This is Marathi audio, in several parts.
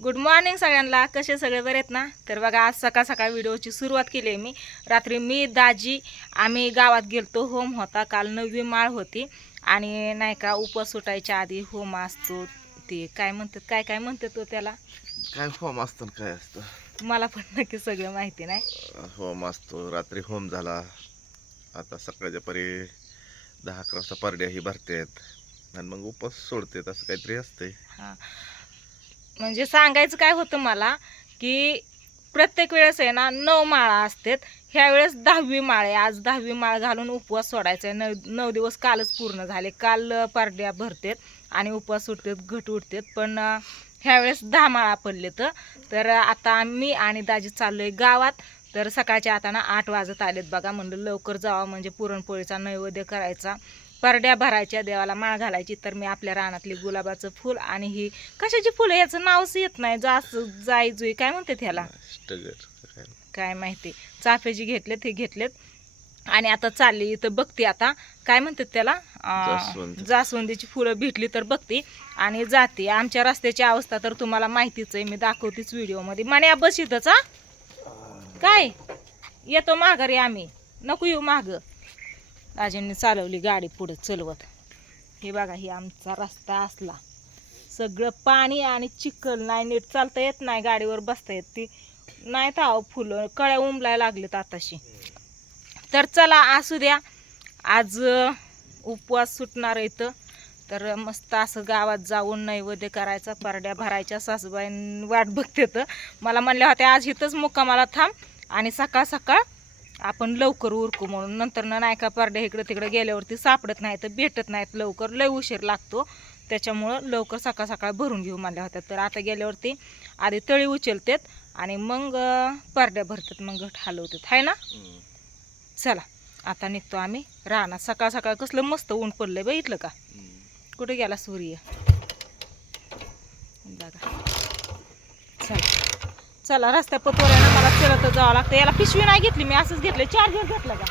गुड मॉर्निंग सगळ्यांना. कसे सगळे बरे आहेत ना? तर बघा आज सकाळ सकाळ व्हिडिओची सुरुवात केली आहे मी. रात्री मी दाजी आम्ही गावात गेलतो. होम होता काल, 9वी माळ होती आणि नाही का उपवास सुटायच्या आधी होम असतो. ते काय म्हणतात, काय काय म्हणतात तो त्याला, काय होम असतं काय असतं मला पण नक्की सगळं माहिती नाही. होम असतो. रात्री होम झाला. आता सकाळच्या परी 10-11 वाजता परड्या ही भरतात आणि मग उपवास सोडतात, असं काहीतरी असतंय. हां, म्हणजे सांगायचं काय होतं मला की प्रत्येक वेळेस आहे ना 9 माळा असतात. ह्या वेळेस 10वी माळ आहे. आज 10वी माळ घालून उपवास सोडायचा आहे. 9 दिवस कालच पूर्ण झाले. काल पारड्या भरतात आणि उपवास सुटतात, घट उठतात. पण ह्या वेळेस 10 माळा पडलेत. तर आता मी आणि दाजी चाललोय गावात. तर सकाळच्या आता ना 8 वाजत आलेत बघा. म्हणलं लवकर जावं म्हणजे पुरणपोळीचा नैवेद्य करायचा, परड्या भरायच्या, देवाला माळ घालायची. तर मी आपल्या रानातली गुलाबाचं फूल आणि ही कशाची फुलं याचं नावच येत नाही, जाई काय म्हणतात ह्याला, काय माहिती, चाफ्याची घेतलेत, हे घेतलेत. आणि आता चालली इथं बघते आता काय म्हणतात त्याला, जास्वंदीची फुलं भेटली तर बघते आणि जाते. आमच्या रस्त्याची अवस्था तर तुम्हाला माहितीच आहे, मी दाखवतेच व्हिडिओमध्ये. म्हणे बस इथंच. काय येतो माघारी आम्ही, नको येऊ माग. राजांनी चालवली गाडी पुढे चलवत. हे बघा, ही आमचा रस्ता असला, सगळं पाणी आणि चिखल, नाही नीट चालता येत नाही, गाडीवर बसता येत ती नाही. तर फुलं कळ्या उमलायला लागलेत आताशी. तर चला असू द्या, आज उपवास सुटणार आहे तर मस्त असं गावात जाऊन नैवेद्य करायचा, परड्या भरायच्या. सासूबाई वाट बघते. तर मला म्हणल्या होत्या आज इथंच मुक्कामाला थांब आणि सकाळ सकाळ आपण लवकर उरकू म्हणून. नंतर नाही का परड्या इकडं तिकडं गेल्यावरती सापडत नाही, तर भेटत नाहीत लवकर, लय उशीर लागतो. त्याच्यामुळं लवकर सकाळ सकाळ भरून घेऊ म्हणल्या होत्या. तर आता गेल्यावरती आधी तळी उचलतात आणि मग परड्या भरतात, मग घट हलवतात, आहे ना. चला आता निघतो आम्ही रानात. सकाळ सकाळ कसलं मस्त ऊन पडलंय, बघितलं का? कुठे गेला सूर्य बघा. चला चला, रस्त्या पतोऱ्यानं मला चलत जावं लागतं. याला पिशवी नाही घेतली मी, असंच घेतलं. चार्जर घेतलं का?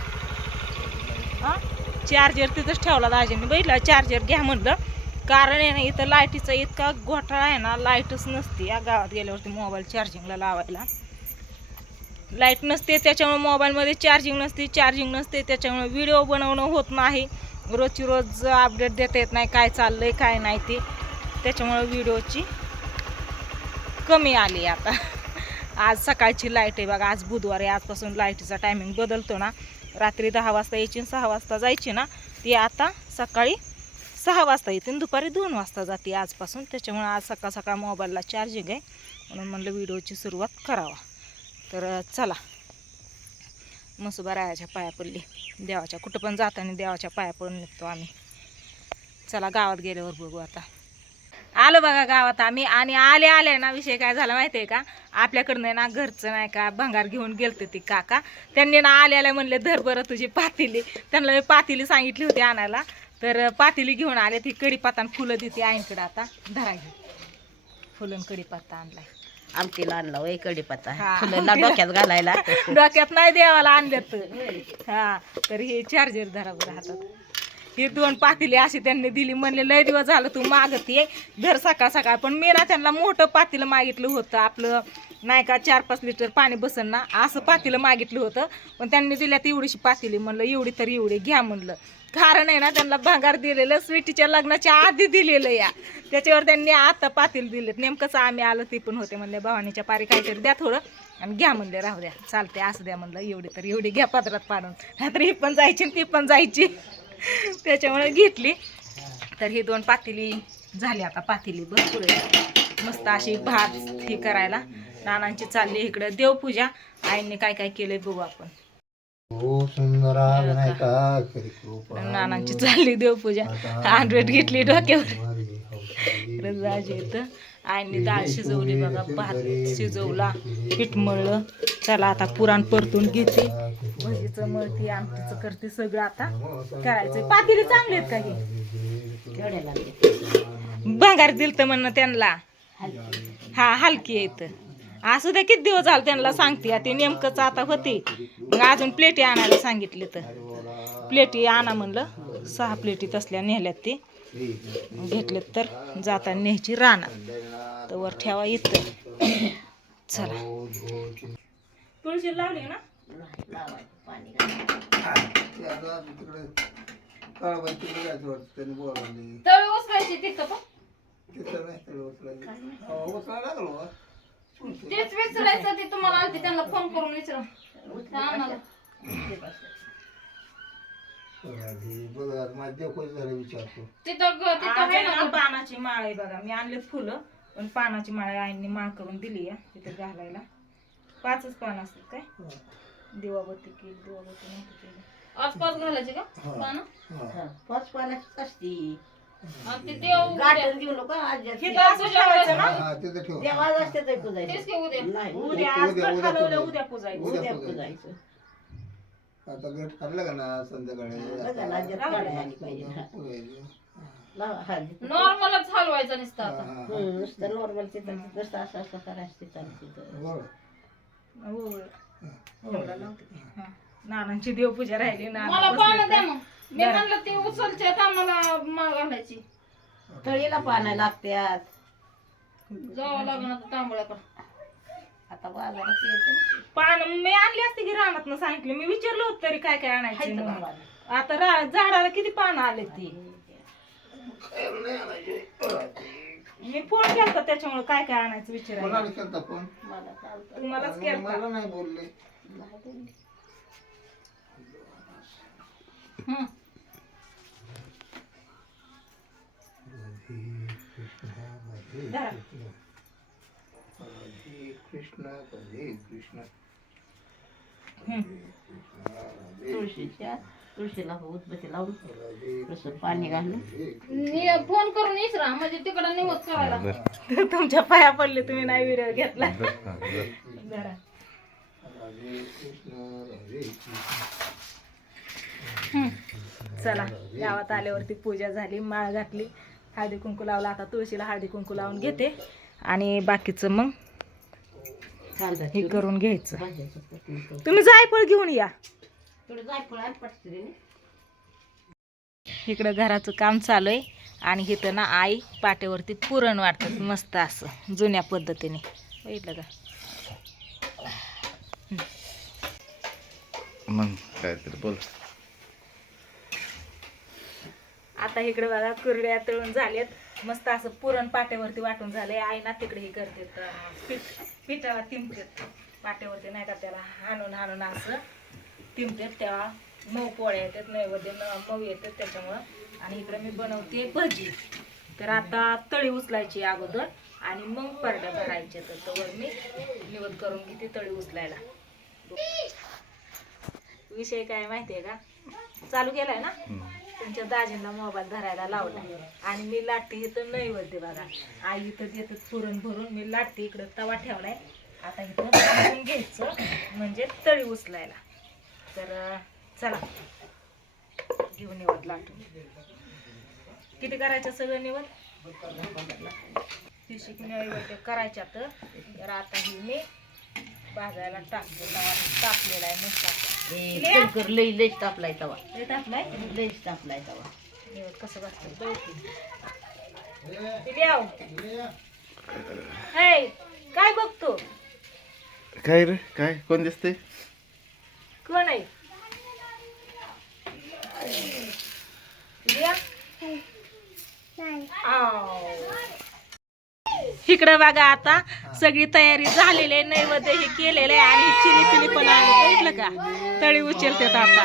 हां, चार्जर तिथंच ठेवला दाजींनी, बघितलं. चार्जर घ्या म्हणलं, कारण आहे ना इथं लाईटीचा इतका घोटाळा आहे ना, लाईटच नसते या गावात गेल्यावरती. मोबाईल चार्जिंगला लावायला लाईट नसते, त्याच्यामुळे मोबाईलमध्ये चार्जिंग नसते, त्याच्यामुळे व्हिडिओ बनवणं होत नाही. रोजची रोज अपडेट देता येत नाही, काय चाललंय काय नाही ते. त्याच्यामुळे व्हिडिओची कमी आली आता. आज सकाळची लाईट आहे बघा. आज बुधवार आहे, आजपासून लाईटीचा टायमिंग बदलतो ना. रात्री 10 वाजता यायची, 6 वाजता जायची ना, ती आता सकाळी 6 वाजता येते आणि दुपारी 2 वाजता जाते आजपासून. त्याच्यामुळे आज सकाळ सकाळ मोबाईलला चार्जिंग आहे म्हणून म्हणलं व्हिडिओची सुरुवात करावा. तर चला, मसुबा रायाच्या पाया पडली देवाच्या. कुठं पण जाताना देवाच्या पाया पडून निघतो आम्ही. चला गावात गेल्यावर बघू. आता आलो बघा गावात आम्ही. आणि आले ना, विषय काय झाला माहिती आहे का? आपल्याकडनं ना घरचं नाही का भंगार घेऊन गेलते ती काका. त्यांनी ना आल्या म्हणले धर बरं तुझी पातेली. त्यांना मी पातेली सांगितली होती आणायला, तर पातेली घेऊन आले. ती कढीपत्ता आणि फुलं देते आईंकडे. आता धरा घे, फुलं कढीपत्ता आणलाय. आमटीला आणला वय कढीपत्ता, हा, फुलं डोक्यात घालायला. डोक्यात नाही देवाला आणल्यात. हा, तर हे चार्जर धरा बरं हातात. ही 2 पातेली अशी त्यांनी दिली. म्हणले लय दिवस झालं तू मागते, धर सकाळ सकाळ. पण मी ना त्यांना मोठं पातेलं मागितलं होतं, आपलं नाही का 4-5 लिटर पाणी बसन ना असं पातेलं मागितलं होतं. पण त्यांनी दिल्यात एवढीशी पातेली. म्हणलं एवढी तर एवढी घ्या म्हणलं. कारण आहे ना त्यांना भांगार दिलेलं स्वीटीच्या लग्नाच्या आधी दिलेलं या, त्याच्यावर त्यांनी आता पातेलं दिलेत. नेमकंच आम्ही आलो ते पण होते. म्हणले भवानीच्या पारी काहीतरी द्या थोडं आणि घ्या म्हणले. राहू द्या चालते, असं द्या म्हणलं. एवढी तर एवढी घ्या पदरात पाडून, नाहीतर ही पण जायची ती पण जायची. त्याच्यामुळे घेतली. तर ही 2 पातेली झाली. आता पातेली भरपूर आहे, मस्त अशी भात ही करायला. नानांची चालली इकडे देवपूजा. आईंनी काय काय केलंय बघू आपण. नानांची चालली देवपूजा. 100 घेतली डोक्यावर. राजे इथं आईने डाळ शिजवली बघा, भात शिजवला, पीठ मळलं. चला आता पुराण परतून घेते, भजीचं मळती, आमटीचं करते, सगळं आता करायचंय. पातेली चांगली आहेत का हे? भांगार दिल तर म्हणणं त्यांना. हा, हलकी आहे इथं. असू द्या, किती दिवस झालं त्यांना सांगते. ते नेमकंच आता होते. मग अजून प्लेटी आणायला सांगितले, तर प्लेटी आणा म्हणलं. 6 प्लेटी तसल्या नेल्यात ते घेतलेत, तर जाताना न्यायची रानात. तर वर ठेवा इथं. चला तुळशी लावली ना. नाही, लावायचं पाणी तळ उचलायची तिथं पण तेच विचारायचं ते तुम्हाला आलते त्यांना फोन करून विचारा. पानाची माळ आहे बघा. मी आणले फुलं पण पानाची माळ आईने माळ करून दिली आहे तिथे घालायला. 5च पान असतात काय. दिवाबत्ती केली, दिवाबत्ती नव्हती केली. आज 5 घालायचे का पान. 5 पानाचीच असती. ते देव गाठून घेऊ नको आज असं ठेवायचं ना. देवाला असते तर पूजायचं. उद्या नाही, उद्या आज घालवलं उद्या पूजायचं. उद्या पूजायचं. आता गट ठरलं का ना संध्याकाळी बघा ना, आज काढायला आली पाहिजे. लावा हळदी. नॉर्मलच हलवायचं नुसतं आता. नुसतं नॉर्मल तिथं नुसतं असं असं करायचं तिथं तिथं. नानांची देवपूजा राहिली. मला पानं द्या मग. मी म्हणलं ते उचलच्या आम्हाला माळ घालायची. तळीला पानं लागत्यात. जावं लागणार आता तांबळ्याकडे. आता बाजारात येते. पान मी आणली असते की रानात सांगितलं. मी विचारलं होतं तरी काय काय आणायचं खायचं म्हणून. बाबा. आता झाडाला किती पानं आले ती. मी फोन केलता त्याच्यामुळे काय काय आणायचं विचारायला. कोणाला केलता फोन? मला चालतं. तुम्हालाच केलता. मला नाही बोलले. धरा. हरे कृष्ण हरे कृष्ण. तुळशीला उदबत्ती लावून थोडंसं पाणी घालून मी फोन करून विचारा म्हणजे तिकडं निवड करायला. तुमच्या पाया पडले तुम्ही नाही व्हिडिओ घेतला. जरा हरे कृष्ण हरे कृष्ण. चला गावात आल्यावरती पूजा झाली, माळ घातली, हळदी कुंकू लावला. आता तुळशीला हळदी कुंकू लावून घेते आणि बाकीचं मग कांदा हे करून घ्यायचं. भाजायचं पटकन. तुम्ही जायफळ घेऊन या. थोडं जायफळ आणि पटकन. इकडं घराचं काम चालू आहे आणि इथं ना आई पाट्यावरती पुरण वाटतात मस्त असं जुन्या पद्धतीने. बघितलं का. मग काय तरी बोल. आता इकडे बघा कुरड्या तळून झाल्यात. मस्त असं पुरण पाट्यावरती वाटून झालंय. आई ना तिकडे हे करते पिठाला तिंबतात पाट्यावरती, नाही का त्याला हाणून हाणून असं तिंबतात. तेव्हा मऊ पोळ्या येतात, नैवेद्य मऊ येतात त्याच्यामुळं. आणि इकडे मी बनवते भजी. तर आता तळी उचलायची अगोदर आणि मग परड्या भरायच्या. तर तोवर मी निवड करून घेते तळी उचलायला. विषय काय माहितीये का, चालू केलाय ना तुमच्या दाजींना मोबाईल धरायला लावलाय आणि मी लाटते इथं नैवेद्य बघा. आई इथं देतात पुरण भरून, मी लाटते इकडं तवा ठेवलाय. आता इथं भाजून घ्यायचं म्हणजे तळी उचलायला. तर चला घेऊन निवड लाटून. किती करायचं सगळं निवड. तिशी नैवेद्य करायच्या. तर आता ही मी भाजायला टाकते. तवा तापलेला आहे मस्त. शंकर लईच तापलाय तवा. हे टाकलाय लईच तापलाय तवा. निवड कसं बसतं काय बघतो. काय रे काय कोण दिसते. कोण आहे. इकडं बघा आता सगळी तयारी झालेली आहे. नैवेद्य हे केलेलं आहे आणि चिली पिली पण आली. बघितलं का तळी उचलतात आता.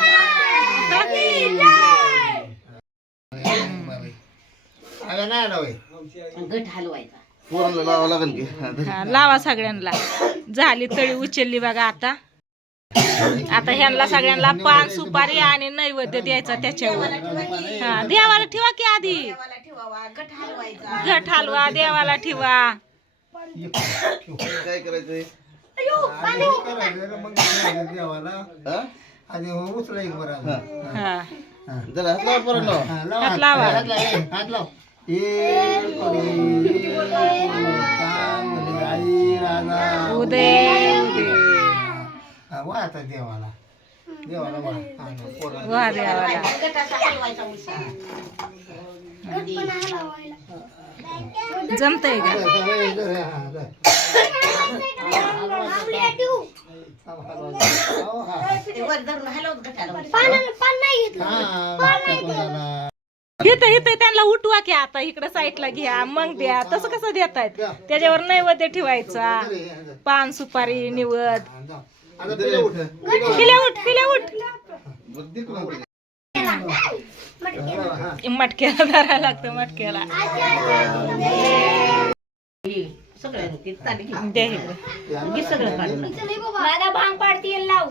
गट हलवायचा. पोरांना लावावं लागेल की. हा, लावा सगळ्यांना. झाली तळी उचलली बघा आता. आता ह्यांना सगळ्यांना पान सुपारी आणि नैवेद्य द्यायचा त्याच्यावर. हा देवाला ठेवा की आधी. गट हलवायचा. घट हलवा देवाला ठेवा. काय करायचंय. देवाला हा आधी उचला एक बरं. हा जरा हात लावा पोरांनो. हात लावा. हात लाव. आई राजा उदय उदय वा आता देवाला देवाला वा. वा देवाला. गटाचा हलवायचा उसा. जमतंय का? इथं इथं त्यांना उठवा की आता इकडे साईडला घ्या मग द्या. तसं कसं देतायत? त्याच्यावर नैवेद्य ठेवायचा, पान सुपारी निवद. पिल्या उठ मटक्याला धरायला लागतं मटक्याला. द्या इकडे. दादा भांग पाडती लाव.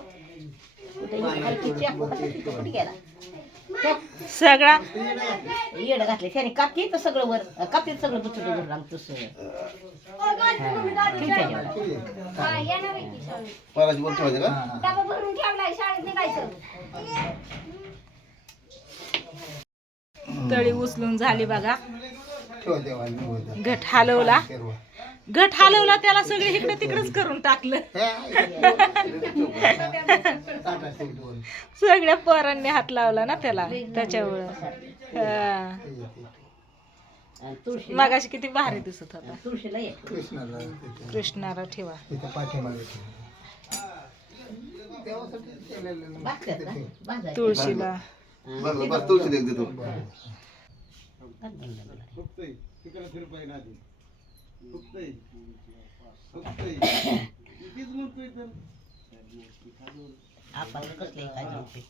सगळा येड घातले त्याने कापते तर सगळं वर कापते सगळं दुसरं वर लागतं पाराची बोल ठेवायचं का? डबा भरून ठेवलाय शाळेत निघायचं. तळी उचलून झाली बघा. ठेवा देवाला निवड. घट हलवला त्याला सगळे इकडे तिकडेच करून टाकलं. सगळ्या पोरांनी हात लावला ना त्याला त्याच्यामुळं. मगाशी किती भारी दिसत होता. तुळशीला ये कृष्णाला कृष्णाला ठेवा. तिथं पाठीमागे बाजतात ना बाजायचं. तुळशीला बस तुळशी देख देतो. आपण कसले काजू पीठ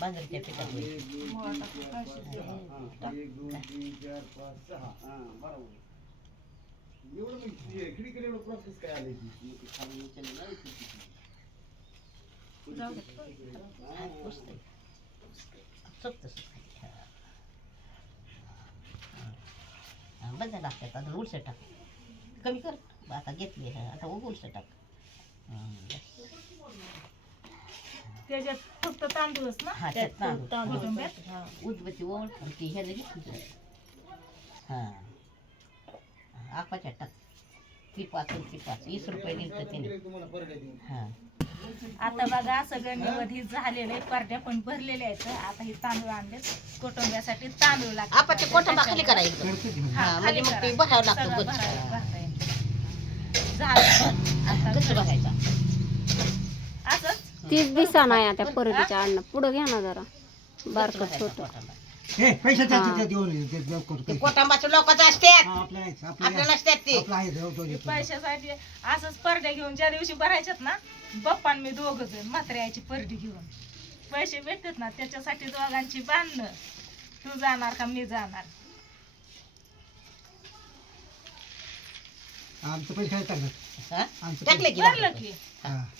बाजरीच्या पिठात बंद लागतात. आता उलसं टाक कमी कर. आता घेतली आता उलसं टाक. त्याच्यात फक्त तांदूळच ना. हा त्यात तांदूळ कुटुंबात उदबत्ती ओळ आणि ती ह्याला घेतली. हां आपाच्या टाक. ती 20 रुपये दिलं तर तिने. हां आता बघा सगळं निवड ही झालेलं आहे. पार्ट्या पण भरलेल्या आहेत. आता हे तांदूळ आणले कुटुंबासाठी. तांदूळ लागतात. आपाच्या कोठा खाली करा एकदम. हां म्हणजे मग ते बघावं लागतं गोष्ट. झालं कसं बघायचं असंच. तीच दिसा नाही आता परडीच्या अन्न पुढं घ्या ना जरा बारकं छोटं. ते कोटांबाचे लोकांचे असतात आपल्या नसतात ते. पैशासाठी असंच परड्या घेऊन ज्या दिवशी भरायच्यात ना बप्पा मी दोघं जण म्हाताऱ्याची परडी घेऊन पैसे भेटतात ना त्याच्यासाठी दोघांची बांधणं. तू जाणार का मी जाणार. आमचं पैसे काय टाकलं? हां टाकले की भरलं की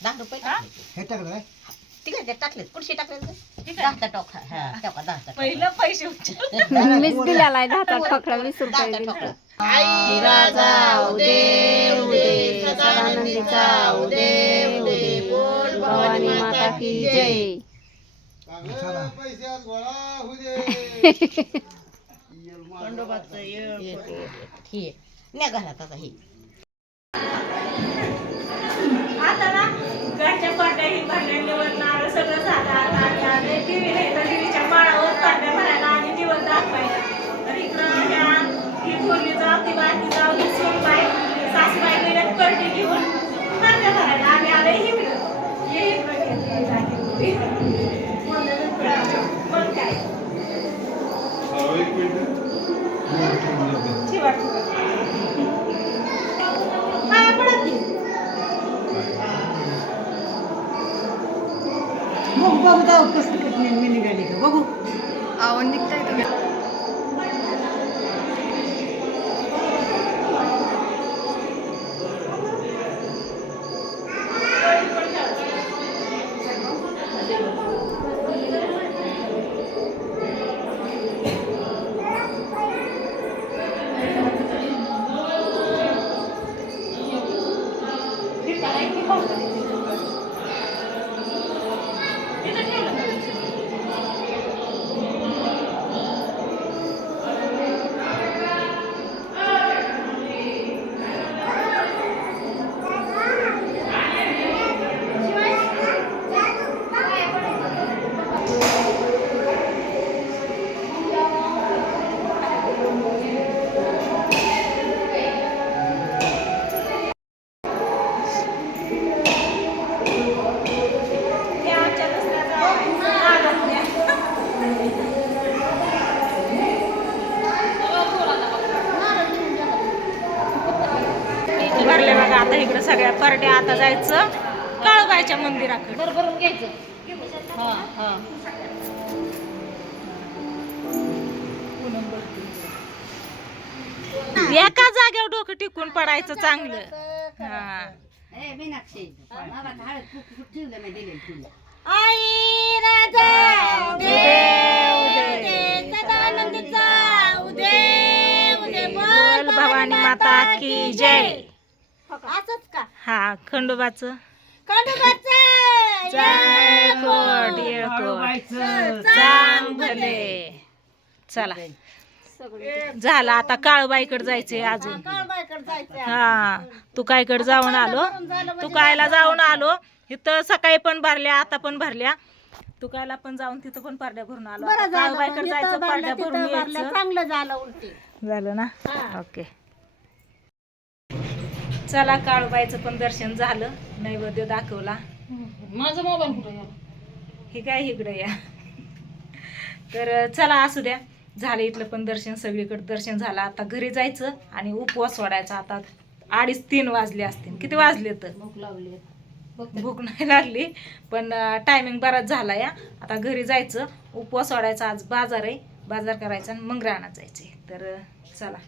10 रुपये हा? टाकले. हे टाकलं ठीक आहे ते टाकलेत. कुठशी टाकले ठीक आहे. 10चा टोक. हां टाका 10चा पहिलं पैसे उचल. मीच दिलेला आहे 10चा ठोकळा 20 रुपये दिलता. हिराचा उदे उदे सदानंदीचा उदे उदे बोल भवानी माता की जय. ही नाही घरात आता ही आता ना घरच्या पाट्या ही भांड्या निवडणार सगळं झालं. आता आम्ही आले टीव्ही नाही तर टीव्हीच्या माळावर पाट्या भरायला आणि निवड दाखवायला. तर इकडं ह्या ही थोरली जाऊ ती बाकी जाऊ ही सोनबाई सासूबाई गेल्यात परडी घेऊन पाट्या भरायला. आम्ही आले इकडं. ये इकडं मग काय ठेवा ठेवा. पाया पडत की. आता इकडं सगळ्या परड्या आता जायचं काळूबाईच्या मंदिराकडे. बरोबर घ्यायचं. हा हा एका जागेवर डोकं टिकून पडायचं चांगलं. हा ए मीनाक्षी मला हळद कुठं ठेवलं मी दिले तुला. बोल भवानी माता की जय. हा खंडोबाचं जय कोट येळकोट चांगले. चला झालं आता काळूबाईकडे जायचंय अजून. हा तू कायकडे जाऊन आलो, तू कायला जाऊन आलो. इथं सकाळी पण भरल्या आता पण भरल्या. तू कायला पण जाऊन तिथं पण पारड्या भरून आलो. आता काळूबाईकडे जायचं पारड्या भरून यायचं. चांगलं झालं उलटी. झालं ना. ओके चला काळूबाईचं पण दर्शन झालं, नैवेद्य दाखवला. माझा मोबाईल कुठे गेला? हे काय इकडे या. तर चला असू द्या, झालं इथलं पण दर्शन, सगळीकडे दर्शन झालं. आता घरी जायचं आणि उपवास सोडायचा. आता 2:30-3 वाजले असतील. किती वाजले तर भूक लागली. भूक नाही लागली पण टायमिंग बराच झाला या. आता घरी जायचं, उपवास सोडायचा. आज बाजार आहे, बाजार करायचा आणि मग रानात जायचे. तर चला